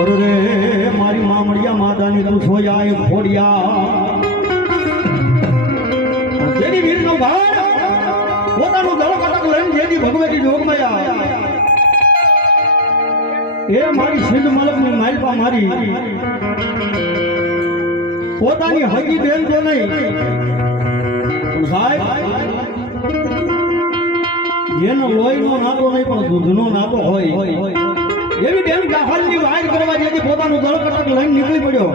અરે રે મારી મામડિયા માતાની તું સોયા ફોડિયા જેની વીરનો ભાર પોતાનું દળ કટક લઈને જેની ભગવતી જોગમાયા એ મારી સિંધ મલકની માલપા મારી પોતાની હકી બેન તો નહીં પણ સાહેબ જેનો લોહીનો નાતો નહીં પણ દૂધનો નાતો હોય એવી બેન ગાફલની વાય કરવા જેથી પોતાનું દળ કટક લઈને નીકળી પડ્યો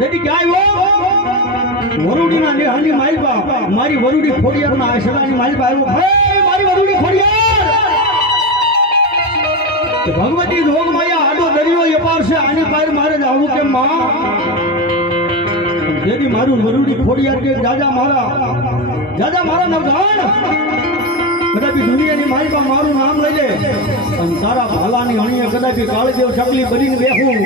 જેથી ક્યાંય વરુડીના નેહાની માલપા મારી વરુડી ખોડિયારના આશરાની માલપા આવ્યો હે મારી વરુડી ખોડિયાર ભગવતી જોગમાયા આડો દરિયો એપાર છે આની પાર મારે જ આવું કેમ માં જેથી મારું વરુડી ખોડિયાર કે જાજા મારા નવધાન કદાપી દુનિયાની માલપા મારું નામ લઈ લે અને તારા ભાલાની અણીએ કદાપી કાળદેવ ચકલી બનીને બેહું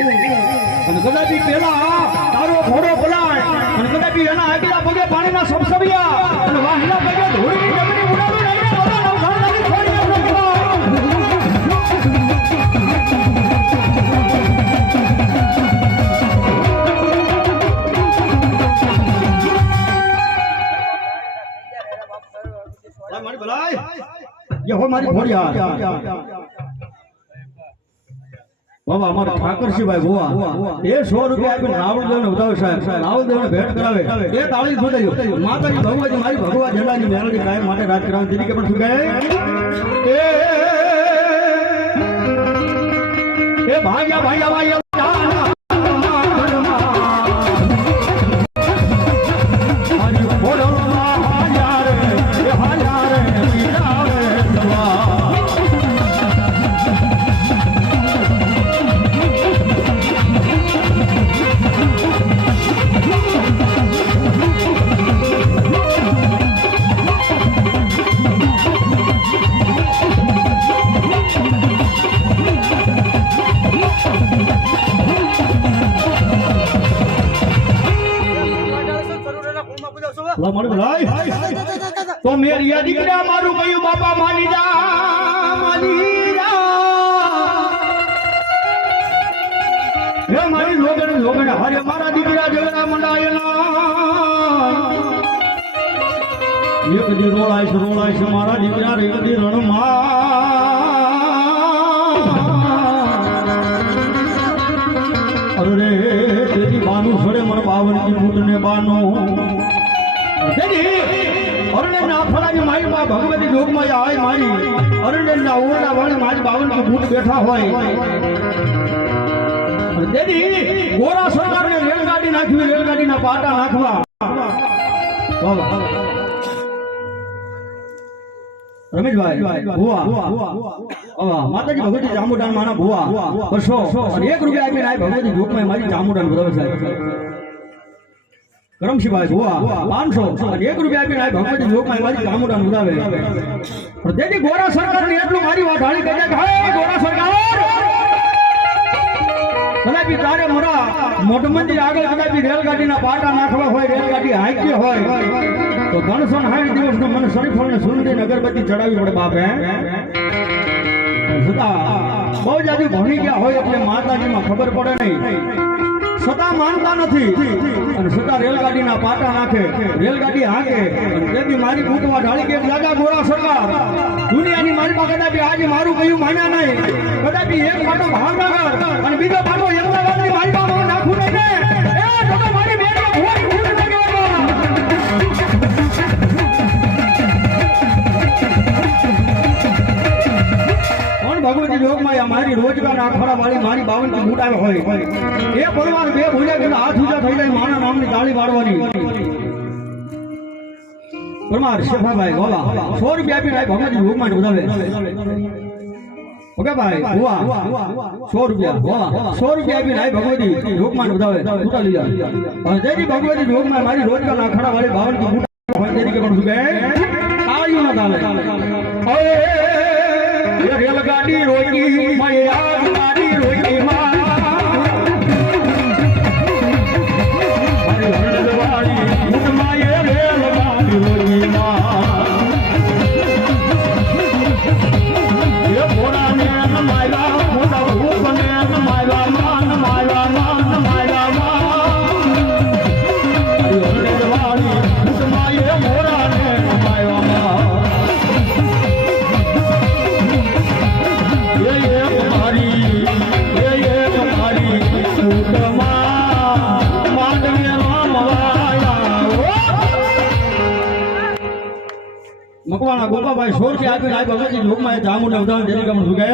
અને કદાપી પેલા તારો ઘોડો પલાય અને કદાપી એના આગલા પગે પાણીના સબસબિયા અને વાહના પગે ધોળીની જમીન ઉડાવી લઈને મારા નવધાનની ખોડિયાર મારી ભલાઈ ये हो मारी घोड़िया बाबा हमारा ठाकरसिंह भाई गोवा ये 100 रुपया आपने रावलदेव ने बताओ साहब रावलदेव ने भेंट करावे ये ताળી थो देજો माताजी भगवाजी मारी भगवा झंडानी मेलडी कायम માટે રાજ કરાવ દીદી કે પણ શું કહે એ ભાગ્યા तो मेरी दीकरा मारू गयु बापा मानी जा हे मारी लोगन हरे मारा दीकरा जगना मंडायना एक दी रोलाय से मारा दीकरा एक दी रणमा अरे तेरी बानू सड़े मन बावन की बूट ने बानो अरण्यना फलानी माई मां भगवती जोगमाया आय मारी अरण्यना ओरडा वाले माज बावन के बूट बैठा होय देदी गोरा सरकार ने रेलगाड़ी नाखी रेलगाड़ी ना पाटा नाखवा बाबा रमेश भाई बुआ बाबा माताजी भगवती जामुडान माना बुआ 200 और 1 रुपया आपने आय भगवती जोगमाया मारी जामुडान बतावे साहब करमसिंह भाई बुआ 500 और 1 रुपया आपने आय भगवती जोगमाया मारी जामुडान उड़ावे और देदी गोरा सरकार ने એટલું મારી વાત ઢાળી કહે કે હે गोरा सरकार કદાપી તારે મોરા મોટ મંદિર આગળ કદાપી રેલગાડીના પાટા નાખવા હોય રેલગાડી હાંકી હોય તો 360 દિવસનો મને શરીફળને સુંદરી અગરબત્તી ચડાવી પડે બાપ હે સદા બહુ જાજી ભણી ગયા હોય એટલે માતાજીમાં ખબર પડે નહીં સદા માનતા નથી અને સદા રેલગાડીના પાટા નાખે રેલગાડી હાંકે અને તેથી મારી બૂટમાં ઢાળી કે જાગા ગોરા સરકાર દુનિયાની માલમાં કદાપી આજે મારું કયું માન્યા નહીં કદાપી એક પાટો ભાવનગર અને બીજો પાટો અમદાવાદની માલમાં નાખું નહીં ને એ તો મારી બેનો ભૂલ ભગવતી જોગમાયા મારી રોજગાર આખરા વાળી મારી 52 की बूट આવે હોય એ પરિવાર બે ભૂલ્યા કે હાથ ઊંચા થઈ જાય માના નામની તાળી વાળવાની પરમાર શેફાભાઈ ગોલા 100 રૂપિયા આપી ભાઈ ભગવતી જોગમાને ઉડાવે ઓકે ભાઈ બુઆ 100 રૂપિયા ગોલા 100 રૂપિયા આપી ભાઈ ભગવતી જોગમાને ઉડાવે ઉઠા લઈ જા અને જેથી ભગવતી જોગમાં મારી રોજગાર આખરા વાળી 52 की बूट હોય તેની કે પણ શું કહે તાળીઓ ના તાલે ઓય रेलगाड़ी रोकी मैया गाड़ी रोकी मां रेलगाड़ी रोकी मां ये घोड़ा ने मायरा घोड़ा भूप ने मायरा કુંવાના ગોપાભાઈ સોરથી આગળ આ ભગવતી લોકમાં જામુને ઉદાહરણ જેની ગમન સુગે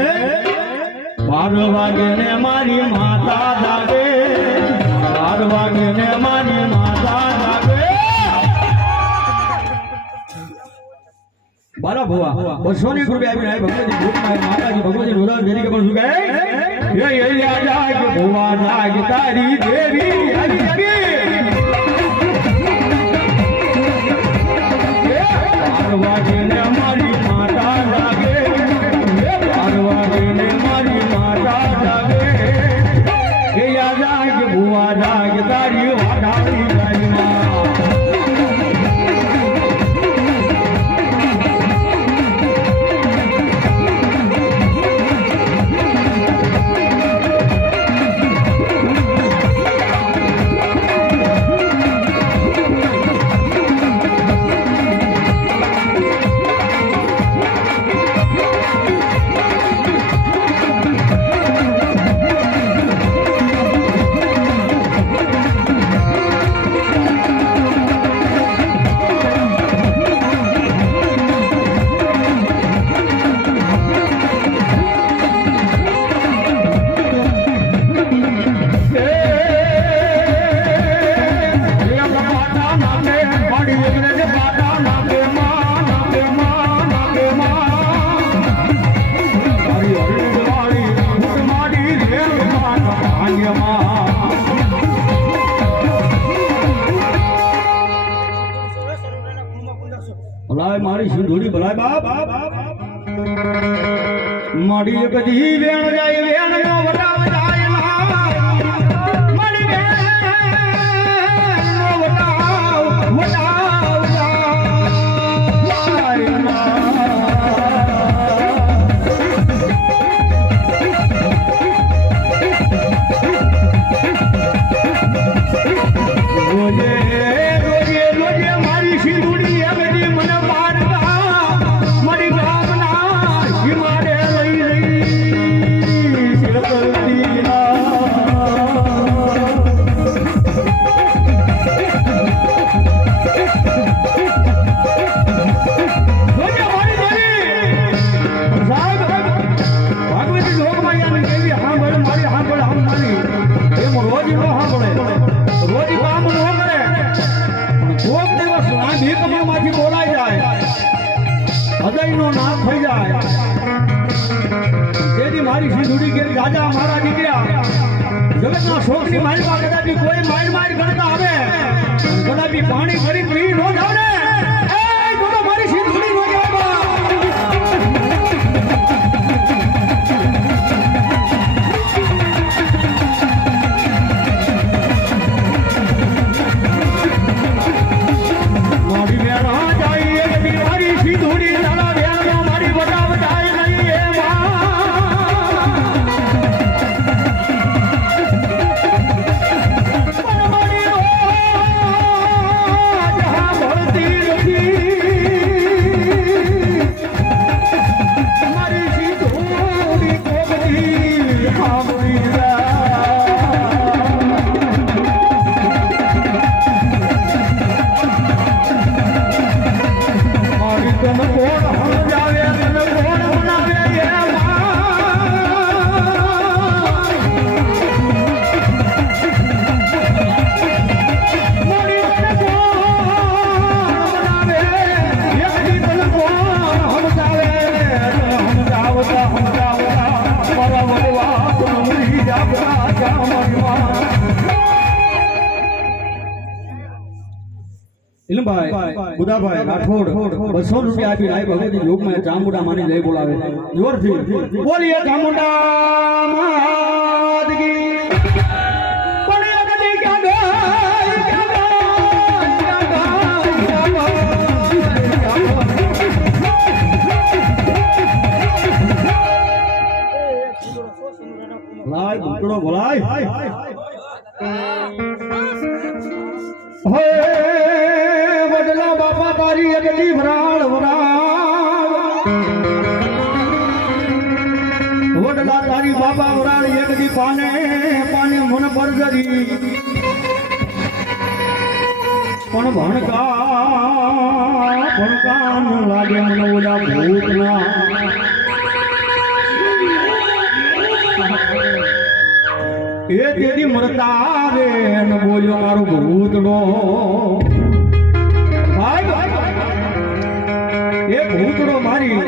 12 વાગે ને મારી માતા જાગે 12 વાગે ને મારી માતા જાગે બાલા ભવા 200 ની રૂપિયા આવીને આ ભગવતી લોકમાં માતાજી ભગવતી ઉદાહરણ જેની ગમન સુગે એ જાગ ભવા જાગ તારી દેવી આવી આવી 12 વાગે ને મારી માતા જાગે 12 વાગે ને મારી માતા જાગે એ જાગ ભવા જાગ તારી વાડાળી ગાયમાં મારી સિંધુડી ભલાય બાપ માડી કદી વેણ જાય વેણ નો વટાવ જાય માડી વેણ નો વટાવ વટાવ મારી સિંધુડી એમની મને મારી સિંધુડી કે રાજા મારા દીકરા જગતના શોખની મારી પાસે કદાચ કોઈ માર કરતા આવે કદાચ પાણી ભરી પી નો જાવ ને એ બોલો મારી સિંધુડી નો જાવ મારી મેળા જાય મારી સિંધુડી તારા બેનો મારી બતાવ જાય નહીં એ ઇલમભાઈ બુધાભાઈ રાઠોડ 200 રૂપિયા આપી રાય ભગવતી લોકમાં ચામુંડા માની જય બોલાવે જોરથી બોલીએ ચામુંડા માત કી બોલીએ કદી ક્યાં ગઈ લાય બુકડો બોલાય હે વડલા બાપા તારી એકલી વરાળ વરાળ વડલા તારી બાપા વરાળ એકલી પાને પાને મન પરગરી પણ ભણકા ન લાગે મને ઓલા ભૂતના એ તેરી મરતા રે ન બોલ્યો મારો ભૂતડો એ ભૂતડો મારી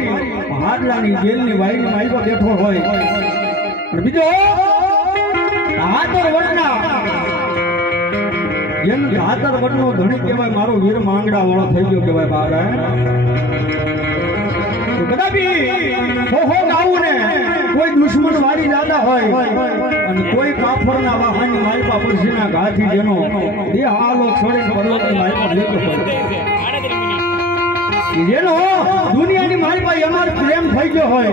હાડલાની જેલની વાઈમાં આવ્યો બેઠો હોય અને બીજો હાથર વડના જેમ હાથર વડનો ધણી કહેવાય મારો વીર માંગડા વાળો થઈ ગયો કહેવાય બાબા કદાપી હો ગાવું ને કોઈ દુશ્મન વાળી દાદા હોય અને કોઈ કાફરના વાહનની માલપા પરસીના ઘાથી જેનો એ હાલો છોડીને પર્વતની માલપા લેતો હોય જેનો દુનિયાની માલપા અમાર પ્રેમ થઈ ગયો હોય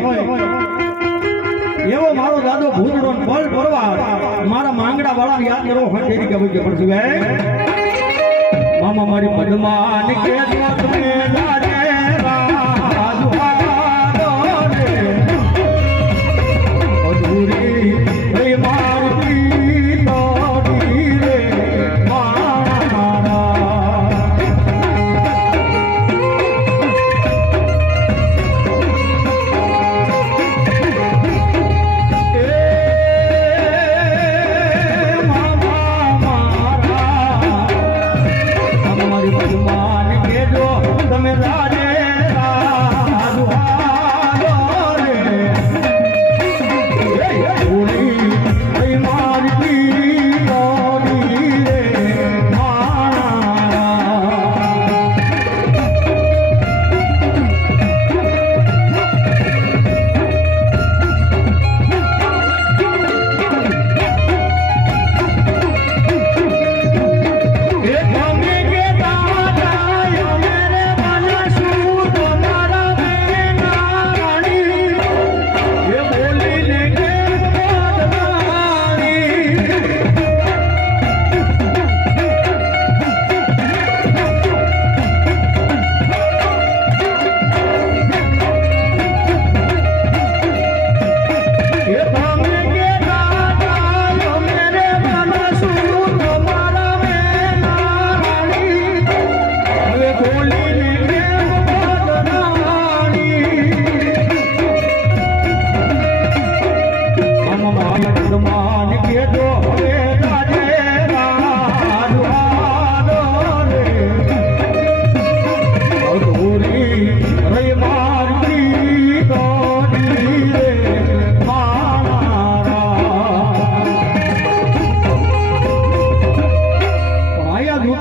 એવો મારો દાદો ભૂતડો બળ પરવાર મારા માંગડા વાળાને યાદ કરો હંડેરી કે ભાઈ પણ શું મામા મારી પદ્માન કે તમે લાગે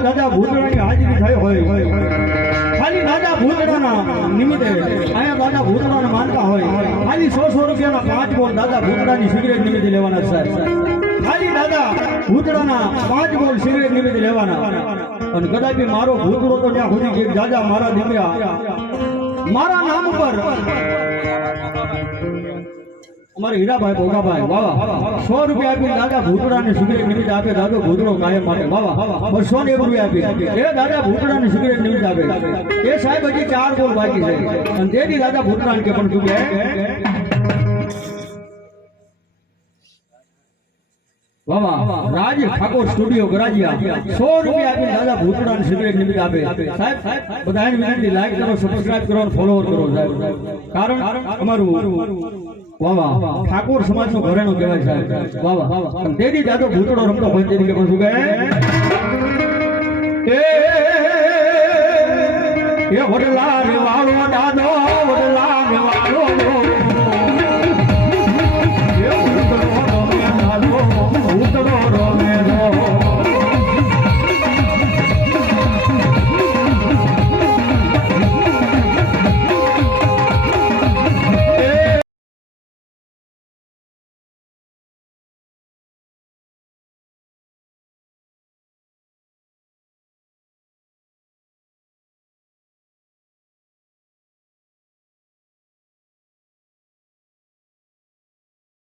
દાદા ભૂતડાની હાજરી થઈ હોય ખાલી દાદા ભૂતડાના નિમિત્તે આયા દાદા ભૂતડાને માનતા હોય ખાલી 100 રૂપિયાના 5 બોલ દાદા ભૂતડાની સિગરેટ નિમિત્તે લેવાના સાહેબ ખાલી દાદા ભૂતડાના 5 બોલ સિગરેટ નિમિત્તે લેવાના અને કદાચ મારો ભૂતડો તો ત્યાં સુધી કે દાદા મારા દીકરા મારા નામ ઉપર અમારે હીરાભાઈ ભોગાભાઈ વાવા 100 રૂપિયા આપી દાદા ભૂતડાને સિગરેટ નિમિત્તે આપે દાદો ભૂતડો કાયમ માટે વાવા 201 રૂપિયા આપી એ દાદા ભૂતડાને સિગરેટ નિમિત્તે આપે એ સાહેબ હજી 4 બોલ બાકી છે અને તેથી દાદા ભૂતડાને કે પણ શું કહે વાવા રાજ ઠાકોર સ્ટુડિયો ગરાજિયા 100 રૂપિયા આપી દાદા ભૂતડાને સિગરેટ નિમિત્તે આપે સાહેબ બધાને વિનંતી લાઈક કરો સબસ્ક્રાઇબ કરો અને ફોલોઅર કરો સાહેબ કારણ અમારું વાવા ઠાકોર સમાજ નું ઘરેણું કહેવાય સાહેબ વાવા તેથી દાદો ભૂતડો રમતો હોય તેથી કે પણ શું કહે એ વડલા રે વાળો દાદો વડલા